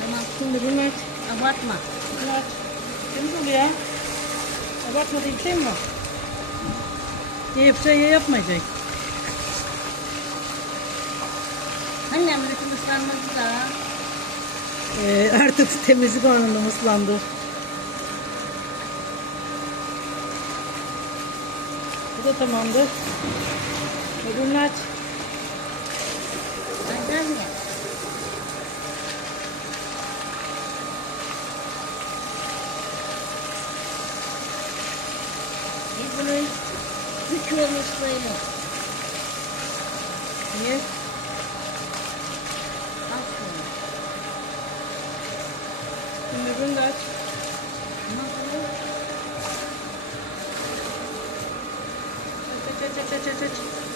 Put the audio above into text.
Tamam. Şimdi bunu aç. Abartma. Bunu aç. Şimdi oluyor. Abartma değil şey mi var? Ya yapacak ya yapmayacak. Annem bütün ıslanması da. Artık temizlik anında ıslandı. Bu da tamamdır. Öbürünü aç. Annem mi? Biz bunu sıkıyormuş böyle. Niye? Al şunu. Şimdi öbürünü de aç. Ama bunu Aç.